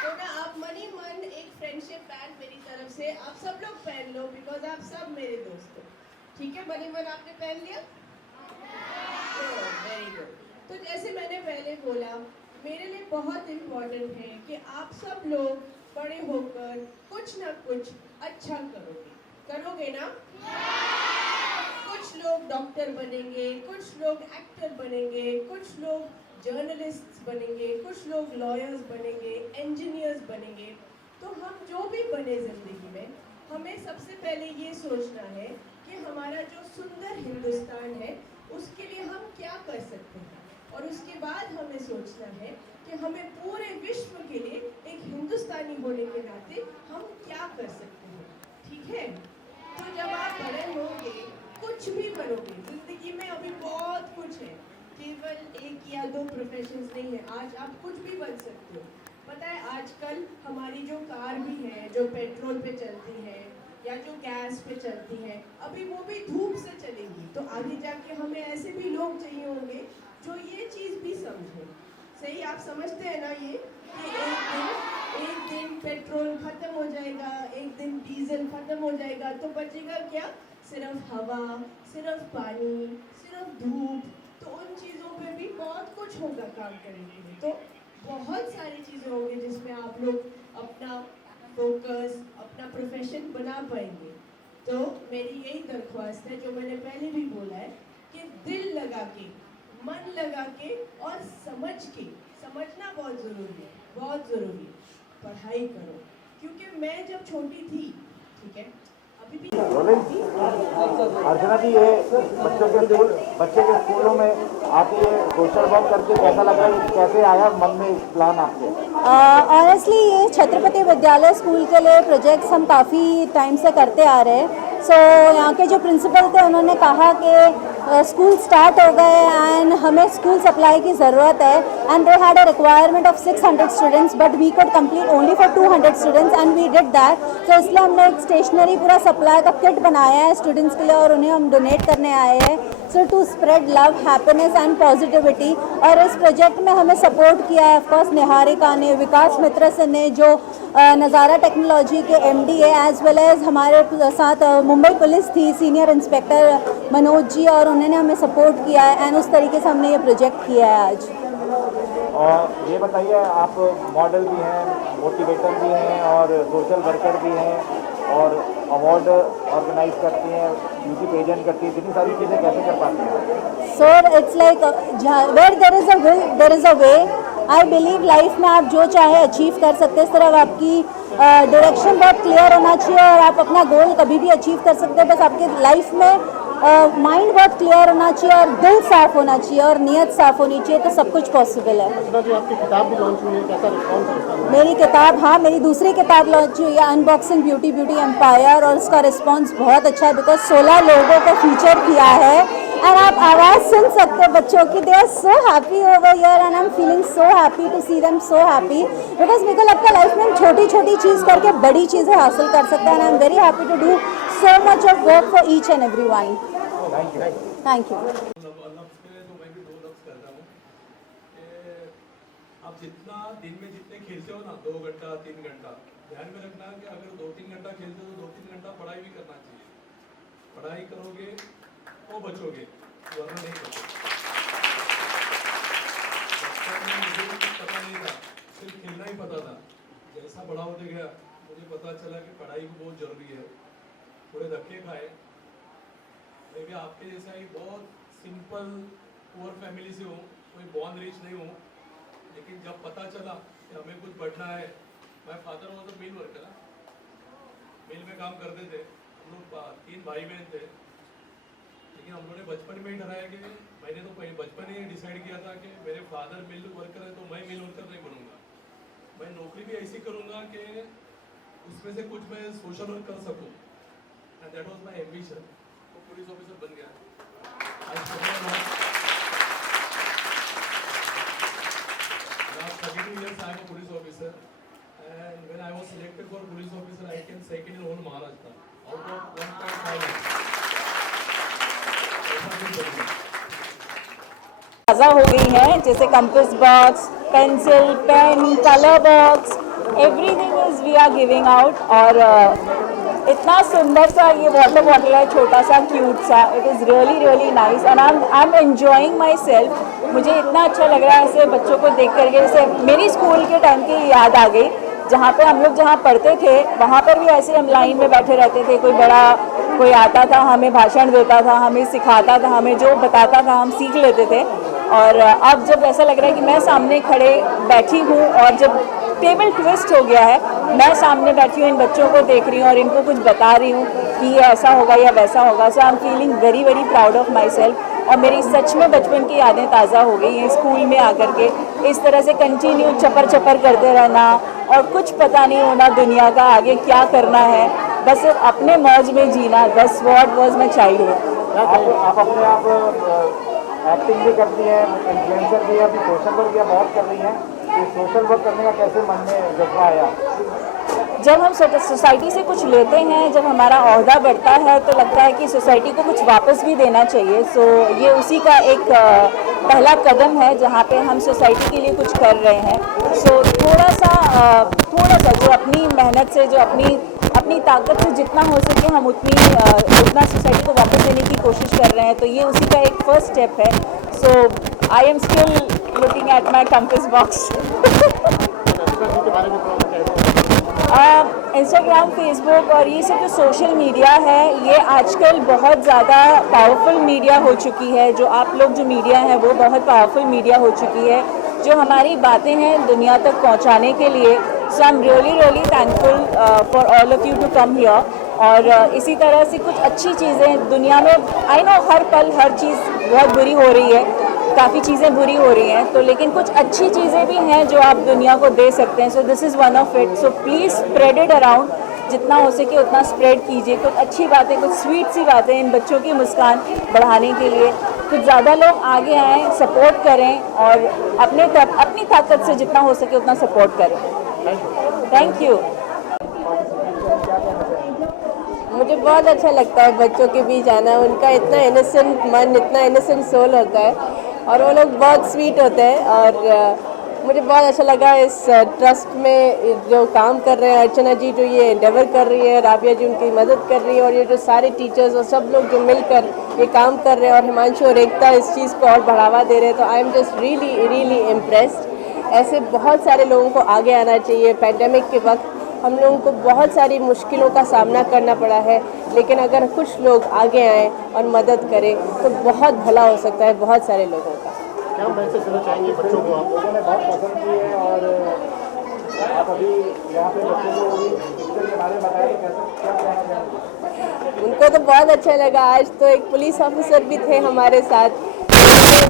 तो ना आप मन ही मन एक फ्रेंडशिप बैंड मेरी तरफ से आप सब लोग पहन लो, बिकॉज आप सब मेरे दोस्त हो। ठीक है, मन ही मन आपने पहन लिया? Very good. तो जैसे मैंने पहले बोला, मेरे लिए बहुत इम्पोर्टेंट है कि आप सब लोग बड़े होकर कुछ ना कुछ अच्छा करोगे। करोगे ना? कुछ लोग डॉक्टर बनेंगे, कुछ लोग एक्टर बनेंगे, कुछ लोग जर्नलिस्ट बनेंगे, कुछ लोग लॉयर्स बनेंगे, इंजीनियर्स बनेंगे। तो हम जो भी बने ज़िंदगी में, हमें सबसे पहले ये सोचना है कि हमारा जो सुंदर हिंदुस्तान है उसके लिए हम क्या कर सकते हैं, और उसके बाद हमें सोचना है कि हमें पूरे विश्व के लिए एक हिंदुस्तानी होने के नाते हम क्या कर सकते हैं। ठीक है? तो जब आप बड़े होंगे कुछ भी बनोगे जिंदगी में, अभी बहुत कुछ है, केवल एक या दो प्रोफेशंस नहीं है। आज आप कुछ भी बन सकते हो। पता है आजकल हमारी जो कार भी है, जो पेट्रोल पे चलती है या जो गैस पे चलती है, अभी वो भी धूप से चलेगी। तो आगे जाके हमें ऐसे भी लोग चाहिए होंगे जो ये चीज़ भी समझें। सही आप समझते हैं ना ये कि एक दिन पेट्रोल खत्म हो जाएगा, एक दिन डीजल खत्म हो जाएगा, तो बचेगा क्या? सिर्फ हवा, सिर्फ पानी, सिर्फ धूप। तो उन चीज़ों पे भी बहुत कुछ होगा काम करने के लिए। तो बहुत सारी चीज़ें होंगी जिसमें आप लोग अपना फोकस, अपना प्रोफेशन बना पाएंगे। तो मेरी यही दरख्वास्त है जो मैंने पहले भी बोला है कि दिल लगा के, मन लगा के और समझ के, समझना बहुत ज़रूरी है, बहुत ज़रूरी है। पढ़ाई करो, क्योंकि मैं जब छोटी थी, ठीक है, अभी भी अर्चना जी, ये बच्चे के स्कूलों में आके ये सोशल वर्क करके कैसा लग रहा है, कैसे आया मन में प्लान आपके? ऑनेस्टली ये छत्रपति विद्यालय स्कूल के लिए प्रोजेक्ट्स हम काफ़ी टाइम से करते आ रहे हैं। सो यहाँ के जो प्रिंसिपल थे उन्होंने कहा कि स्कूल स्टार्ट हो गए एंड हमें स्कूल सप्लाई की ज़रूरत है, and they had a requirement of 600 students but we could complete only for 200 students and we did that. तो इसलिए हमने एक स्टेशनरी पूरा सप्लाई का किट बनाया है स्टूडेंट्स के लिए और उन्हें हम डोनेट करने आए हैं। So to spread love, happiness and positivity. और इस प्रोजेक्ट में हमें सपोर्ट किया है ऑफकोर्स निहारिका ने, विकास मित्र से ने जो नज़ारा टेक्नोलॉजी के MD है, एज वेल एज हमारे साथ मुंबई पुलिस थी सीनियर इंस्पेक्टर मनोज जी, और उन्होंने हमें सपोर्ट किया है एंड उस तरीके से हमने ये प्रोजेक्ट किया है आज। और ये बताइए, आप मॉडल भी हैं, मोटिवेटर भी हैं और सोशल वर्कर भी हैं और अवार्ड ऑर्गेनाइज करती हैं, ब्यूटी पेजेंट करती हैं, इतनी सारी चीज़ें कैसे कर पाती हैं? Sir it's like where there is a will there is a way. I believe life में आप जो चाहे अचीव कर सकते हैं, इस तरह आपकी डायरेक्शन बहुत क्लियर होना चाहिए और आप अपना गोल कभी भी अचीव कर सकते हैं। बस आपके लाइफ में माइंड बहुत क्लियर होना चाहिए और दिल साफ होना चाहिए और नीयत साफ होनी चाहिए, तो सब कुछ पॉसिबल है। आपकी किताब भी लॉन्च हुई है, कैसा रिस्पॉन्स है? मेरी किताब, हाँ मेरी दूसरी किताब लॉन्च हुई है, अनबॉक्सिंग ब्यूटी ब्यूटी एम्पायर, और उसका रिस्पांस बहुत अच्छा है बिकॉज 16 लोगों को फीचर किया है एंड आप आवाज़ सुन सकते हैं बच्चों की। They are so happy over here and I am feeling so happy to see them so happy because मेरे को लगता है लाइफ में हम छोटी छोटी चीज़ करके बड़ी चीज़ें हासिल कर सकते हैं and I am very happy to do so much of work for each and every one. Thank you. आप जितना दिन में जितने खेलते हो ना, 2 घंटा 3 घंटा, ध्यान में रखना कि अगर 2-3 घंटा खेलते हो तो 2-3 घंटा पढ़ाई भी करना चाहिए। पढ़ाई करोगे तो बचोगे, वरना नहीं बचोगे। मुझे पता नहीं था, सिर्फ खेलना ही पता था। जैसा बड़ा होते गया मुझे पता चला कि पढ़ाई भी बहुत जरूरी है। थोड़े धक्के खाए, मैं भी आपके जैसा ही बहुत सिंपल पुअर फैमिली से हूँ, कोई बॉर्न रिच नहीं हूँ, लेकिन जब पता चला कि हमें कुछ बढ़ना है, my father was a mill worker, mill में काम करते थे। हम लोग 3 भाई बहन थे, लेकिन हम लोगों ने बचपन में ही डराया कि मैंने तो बचपन ही डिसाइड किया था कि मेरे फादर मिल वर्कर है तो मैं मिल वर्कर नहीं बनूंगा, मैं नौकरी भी ऐसी करूंगा कि उसमें से कुछ मैं सोशल वर्क कर सकूं, and that was my ambition. तो पुलिस ऑफिसर बन गया। Last 32 years I am a police officer, and when I was selected for police officer, I came second in whole Maharashtra out of 1.5 lakhs. ताज़ा हो गई हैं, जैसे compass box, pencil, pen, colour box, everything is we are giving out और इतना सुंदर सा ये वाटर बॉटल है, छोटा सा क्यूट सा. It is really really nice and I am enjoying my self. मुझे इतना अच्छा लग रहा है ऐसे बच्चों को देख करके. जैसे मेरी स्कूल के टाइम की याद आ गई, जहाँ पे हम लोग जहाँ पढ़ते थे वहाँ पर भी ऐसे हम लाइन में बैठे रहते थे. कोई आता था, हमें भाषण देता था, हमें सिखाता था, हमें जो बताता था हम सीख लेते थे. और अब जब ऐसा लग रहा है कि मैं सामने खड़े बैठी हूँ और जब टेबल ट्विस्ट हो गया है, मैं सामने बैठी हूँ, इन बच्चों को देख रही हूँ और इनको कुछ बता रही हूँ कि ये ऐसा होगा या वैसा होगा. So I am feeling very very proud of myself. और मेरी सच में बचपन की यादें ताज़ा हो गई हैं स्कूल में आकर के. इस तरह से कंटिन्यू चपर चपर करते रहना और कुछ पता नहीं होना दुनिया का आगे क्या करना है, बस अपने मौज में जीना. बस व्हाट वाज माय चाइल्डहुड. आप अपने आप एक्टिंग भी करती हैं, इन्फ्लुएंसर भी है, अभी सोशल वर्क या बहुत कर रही हैं. ये सोशल वर्क करने का कैसे मन में जज्बा आया? जब हम सोसाइटी से कुछ लेते हैं, जब हमारा ओहदा बढ़ता है तो लगता है कि सोसाइटी को कुछ वापस भी देना चाहिए. सो ये उसी का एक पहला कदम है जहाँ पे हम सोसाइटी के लिए कुछ कर रहे हैं. सो थोड़ा सा जो अपनी मेहनत से, जो अपनी ताकत से जितना हो सके हम उतना सोसाइटी को वापस देने की कोशिश कर रहे हैं. तो ये उसी का एक फर्स्ट स्टेप है. So I am still looking at my compass box. Instagram, Facebook और ये सब जो सोशल मीडिया है, ये आजकल बहुत ज़्यादा पावरफुल मीडिया हो चुकी है. जो आप लोग जो मीडिया है वो बहुत पावरफुल मीडिया हो चुकी है जो हमारी बातें हैं दुनिया तक पहुंचाने के लिए. So I am really thankful for all of you to come here. और इसी तरह से कुछ अच्छी चीज़ें दुनिया में, आई नो हर पल हर चीज़ बहुत बुरी हो रही है, काफ़ी चीज़ें बुरी हो रही हैं, तो लेकिन कुछ अच्छी चीज़ें भी हैं जो आप दुनिया को दे सकते हैं. So this is one of it. So please spread it around. जितना हो सके उतना स्प्रेड कीजिए. कुछ अच्छी बातें, कुछ स्वीट सी बातें इन बच्चों की मुस्कान बढ़ाने के लिए. कुछ ज़्यादा लोग आगे आएँ, सपोर्ट करें और अपनी ताकत से जितना हो सके उतना सपोर्ट करें. Thank you. मुझे बहुत अच्छा लगता है बच्चों के बीच आना. उनका इतना इनोसेंट मन, इतना इनोसेंट सोल होता है और वो लोग बहुत स्वीट होते हैं. और मुझे बहुत अच्छा लगा इस ट्रस्ट में जो काम कर रहे हैं. अर्चना जी जो ये एंडेवर कर रही है, राबिया जी उनकी मदद कर रही है और ये जो सारे टीचर्स और सब लोग जो मिलकर ये काम कर रहे हैं और हिमांशु और एकता इस चीज़ को और बढ़ावा दे रहे हैं. तो I am just really impressed. ऐसे बहुत सारे लोगों को आगे आना चाहिए. पैंडेमिक के वक्त हम लोगों को बहुत सारी मुश्किलों का सामना करना पड़ा है, लेकिन अगर कुछ लोग आगे आएँ और मदद करें तो बहुत भला हो सकता है बहुत सारे लोगों का. क्या मैसेज देना चाहेंगे बच्चों को? आप लोगों ने बहुत पसंद की है और आप अभी यहाँ पे बच्चों को पिक्चर के बारे में बताया, तो कैसे क्या कहना चाहेंगे? उनको तो बहुत अच्छा लगा. आज तो एक पुलिस ऑफिसर भी थे हमारे साथ,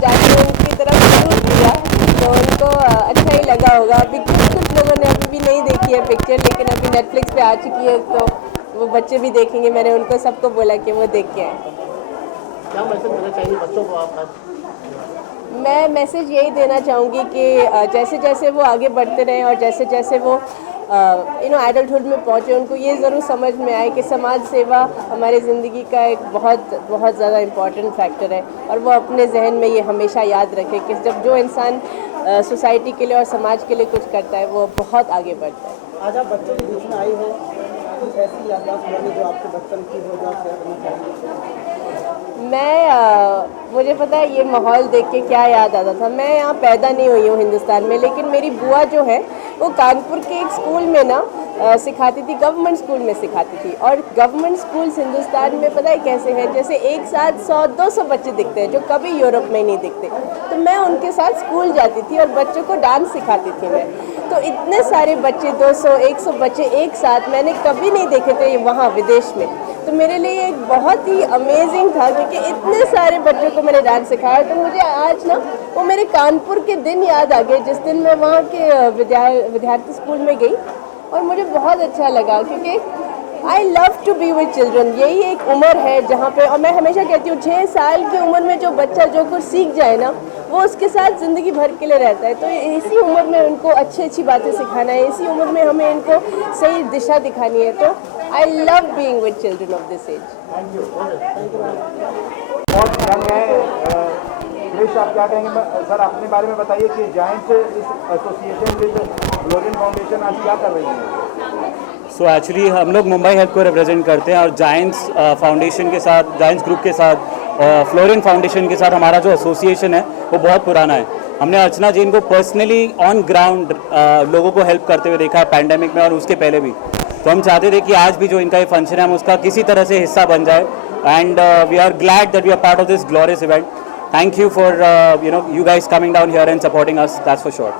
जाके उनकी तरफ सल्यूट किया, तो उनको अच्छा ही लगा होगा. अभी कुछ लोगों ने अभी भी नहीं देखी है पिक्चर, लेकिन अभी नेटफ्लिक्स पे आ चुकी है तो वो बच्चे भी देखेंगे. मैंने उनको सबको बोला कि वो देख के आए. क्या मैसेज देना चाहेंगे बच्चों को आप? मैं मैसेज यही देना चाहूँगी कि जैसे जैसे वो आगे बढ़ते रहें और जैसे जैसे वो एडल्टहुड में पहुँचे, उनको ये ज़रूर समझ में आए कि समाज सेवा हमारी ज़िंदगी का एक बहुत ज़्यादा इम्पॉर्टेंट फैक्टर है. और वो अपने जहन में ये हमेशा याद रखे कि जब जो इंसान सोसाइटी के लिए और समाज के लिए कुछ करता है वो बहुत आगे बढ़ता है. आज आप बच्चों के बीच में आई हैं, कुछ ऐसी याददाश्त बनी जो आपके बचपन की हो जो आप शेयर करना चाहेंगे? मुझे पता है ये माहौल देख के क्या याद आता था. मैं यहाँ पैदा नहीं हुई हूँ हिंदुस्तान में, लेकिन मेरी बुआ जो है वो कानपुर के एक स्कूल में ना सिखाती थी, गवर्नमेंट स्कूल में सिखाती थी. और गवर्नमेंट स्कूल्स हिंदुस्तान में पता है कैसे हैं, जैसे एक साथ 100-200 बच्चे दिखते हैं जो कभी यूरोप में नहीं दिखते. तो मैं उनके साथ स्कूल जाती थी और बच्चों को डांस सिखाती थी मैं. तो इतने सारे बच्चे, 200-100 बच्चे एक साथ मैंने कभी नहीं देखे थे वहाँ विदेश में. तो मेरे लिए एक बहुत ही अमेजिंग था क्योंकि इतने सारे बच्चों को मैंने डांस सिखाया. तो मुझे आज ना वो मेरे कानपुर के दिन याद आ गए जिस दिन मैं वहाँ के विद्यार्थी स्कूल में गई. और मुझे बहुत अच्छा लगा क्योंकि I love to be with children. यही एक उम्र है जहाँ पे, और मैं हमेशा कहती हूँ 6 साल की उम्र में जो बच्चा जो कुछ सीख जाए ना वो उसके साथ ज़िंदगी भर के लिए रहता है. तो इसी उम्र में उनको अच्छी बातें सिखाना है, इसी उम्र में हमें इनको सही दिशा दिखानी है. तो I love being with children of this age. बहुत यंग है, क्रिश आप क्या कहेंगे सर अपने बारे में बताइए कि जायंट्स इस एसोसिएशन विद फ्लोरिन फाउंडेशन आज क्या कर रही है? सो एक्चुअली हम लोग मुंबई हेल्थ को रिप्रेजेंट करते हैं और जायंट्स फाउंडेशन के साथ, जायंट्स ग्रुप के साथ, फ्लोरिन फाउंडेशन के साथ हमारा जो एसोसिएशन है वो बहुत पुराना है। हमने अर्चना जैन को पर्सनली ऑन ग्राउंड लोगों को हेल्प करते हुए देखा है पैंडेमिक में और उसके पहले भी। तो हम चाहते थे कि आज भी जो इनका ये फंक्शन है हम उसका किसी तरह से हिस्सा बन जाए and we are glad that we are part of this glorious event. Thank you for you guys coming down here and supporting us. That's for sure.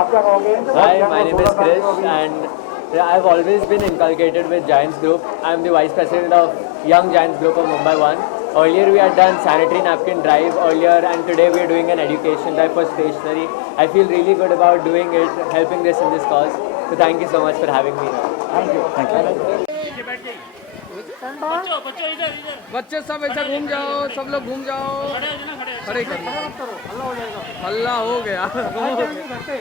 आप क्या कहोगे? Hi, my name is Krish and I've always been inculcated with Giants Group. I'm the Vice President of Young Giants Group of Mumbai 1. Earlier we had done sanitary napkin drive earlier and today we are doing an education drive for stationery. I feel really good about doing it, helping this in this cause. So thank you so much for having me here. Thank you. Thank you. बच्चे सब ऐसा घूम जाओ, सब लोग घूम जाओ, खड़े करिए, हल्ला हो गया,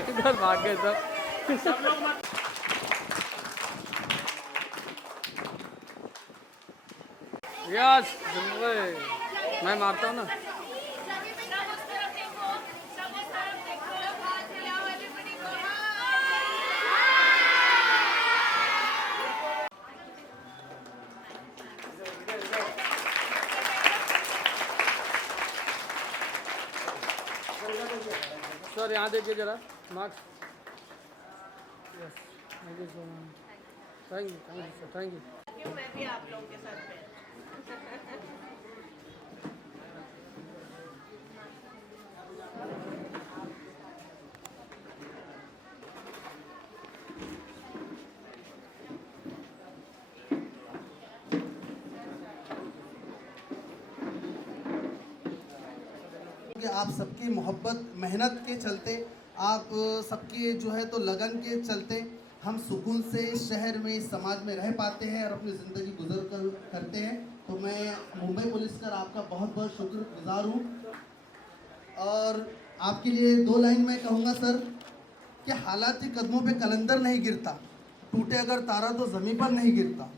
इधर भाग गए सब। यस, मैं मारता हूँ ना। सर यहाँ देखिए जरा marks. Yes, thank you so much. Thank you sir, thank you. मैं भी आप लोगों के साथ बैठ कि आप सबकी मोहब्बत मेहनत के चलते, आप सबके जो है तो लगन के चलते हम सुकून से शहर में, समाज में रह पाते हैं और अपनी ज़िंदगी करते हैं। तो मैं मुंबई पुलिस का आपका बहुत बहुत शुक्रगुजार हूँ। और आपके लिए 2 लाइन मैं कहूँगा सर कि हालात के कदमों पे कलंदर नहीं गिरता, टूटे अगर तारा तो ज़मीन पर नहीं गिरता,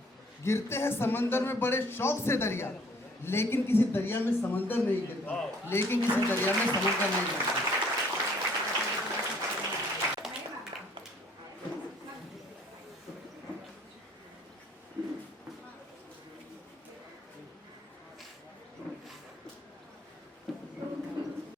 गिरते हैं समंदर में बड़े शौक से दरिया, लेकिन किसी दरिया में समंदर नहीं गिरता, लेकिन किसी दरिया में समंदर नहीं गिरता।